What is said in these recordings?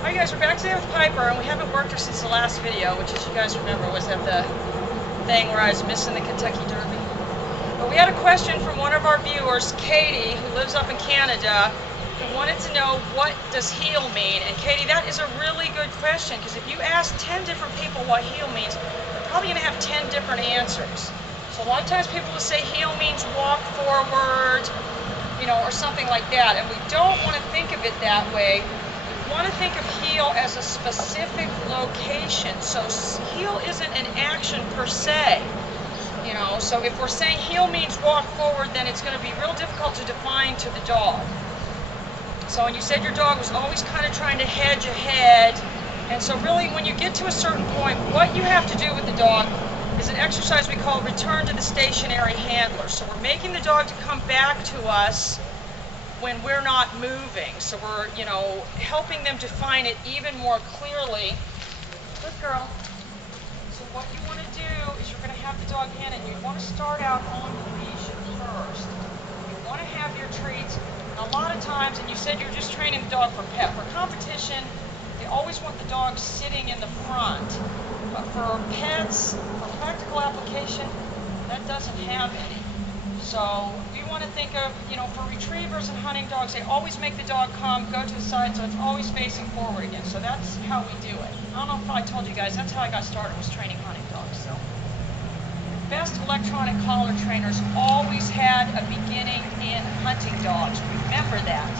Alright guys, we're back today with Piper, and we haven't worked her since the last video, which, as you guys remember, was at the thing where I was missing the Kentucky Derby. But we had a question from one of our viewers, Katie, who lives up in Canada, who wanted to know, what does heel mean? And Katie, that is a really good question, because if you ask 10 different people what heel means, they're probably going to have 10 different answers. So a lot of times people will say heel means walk forward, you know, or something like that, and we don't want to think of it that way. We want to think of heel as a specific location. So heel isn't an action per se, you know. So if we're saying heel means walk forward, then it's going to be real difficult to define to the dog. So when you said your dog was always kind of trying to hedge ahead, and so really when you get to a certain point, what you have to do with the dog is an exercise we call return to the stationary handler. So we're making the dog to come back to us when we're not moving. So we're, you know, helping them define it even more clearly. Good girl. So what you want to do is you're going to have the dog in, and you want to start out on the leash first. You want to have your treats. And a lot of times, and you said you're just training the dog for pet. For competition, they always want the dog sitting in the front. But for pets, for practical application, that doesn't have any. So we want to think of, you know, for retrievers and hunting dogs, they always make the dog come, go to the side, so it's always facing forward again. So that's how we do it. I don't know if I told you guys, that's how I got started, was training hunting dogs. So the best electronic collar trainers always had a beginning in hunting dogs. Remember that.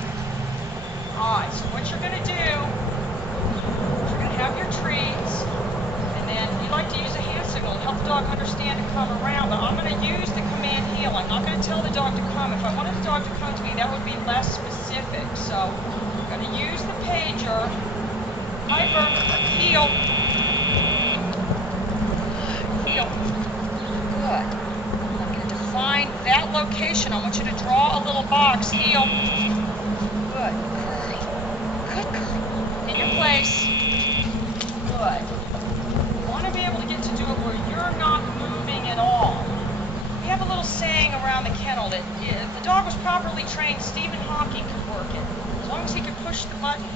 All right, so what you're going to do is you're going to have your treats, and then you like to use a hand signal to help the dog understand and come around, but I'm going to use the command heel. I'm not going to tell the dog to come. If I wanted the dog to come to me, that would be less specific. So I'm going to use the pager. Piper, heel. Heel. Good. I'm going to define that location. I want you to draw a little box. Heel. Good. Good girl. In your place. Good. You want to be able to get to do it where you're not moving at all. We have a little saying around the kennel that if the dog was properly trained, Stephen Hawking could work it. As long as he could push the button,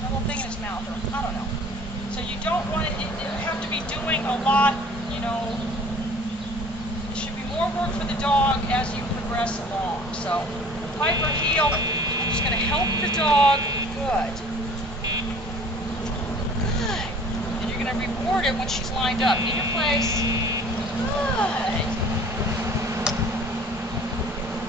that little thing in his mouth, or I don't know. So you don't want it, have to be doing a lot, you know. It should be more work for the dog as you progress along. So Piper, heel. I'm just going to help the dog. Good. Good. And you're going to reward it when she's lined up. In your place. Good.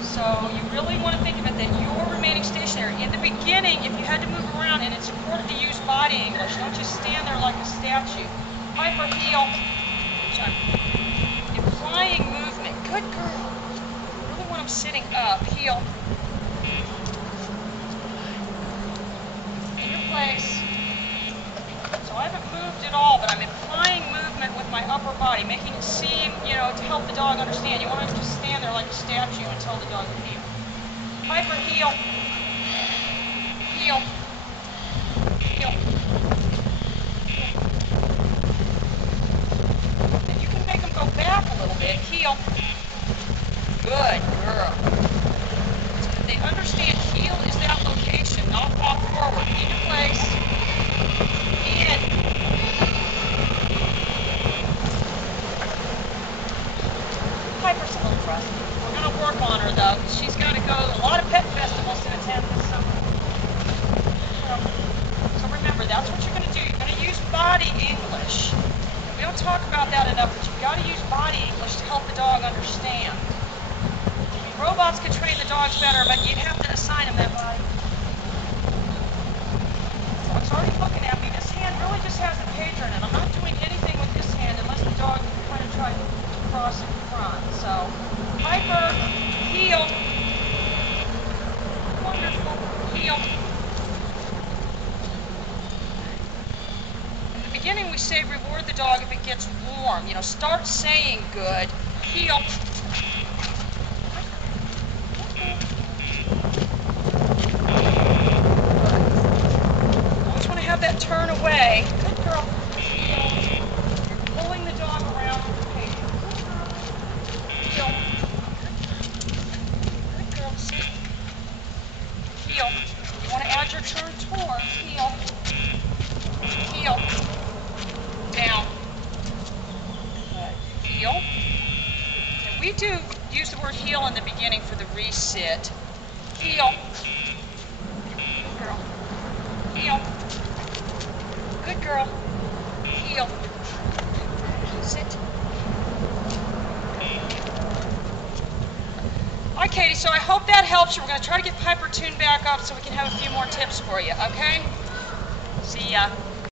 So you really want to think of it that you're remaining stationary. In the beginning, if you had to move around, and it's important to use body English, don't just stand there like a statue. Piper, heel. So I'm implying movement. Good girl. Really when I'm sitting up, heel. In your place. So I haven't moved at all, but I'm implying movement with my upper body, making it seem, you know, to help the dog understand. You want to just stand there like a statue and tell the dog to heel. Piper, heel. Heel. Heel. And you can make them go back a little bit. Heel. Good girl. So they understand heel is that location, not walk forward. In your place. In. Piper's a little rusty. We're going to work on her, though. She's got to go to a lot of pet festivals to attend this summer. So remember, that's what you're going to do. You're going to use body English. We don't talk about that enough, but you've got to use body English to help the dog understand. I mean, robots could train the dogs better, but you'd have to assign them that body. So it's already looking at me. This hand really just has the pager in it. I'm not doing anything with this hand unless the dog kind of tries to cross in front. So, Piper, heel. Wonderful. Heel. In the beginning, we say reward the dog if it gets warm. You know, start saying good. Heel. Always want to have that turn away. Good girl. Heel. You're pulling the dog around with the pager. Heel. Good girl. Sit. Heel. You want to add your turn toward. Heel. we do use the word heel in the beginning for the resit. Heel. Good girl. Heel. Good girl. Heel. Sit. All right, Katie, so I hope that helps you. We're going to try to get Piper tuned back up so we can have a few more tips for you, okay? See ya.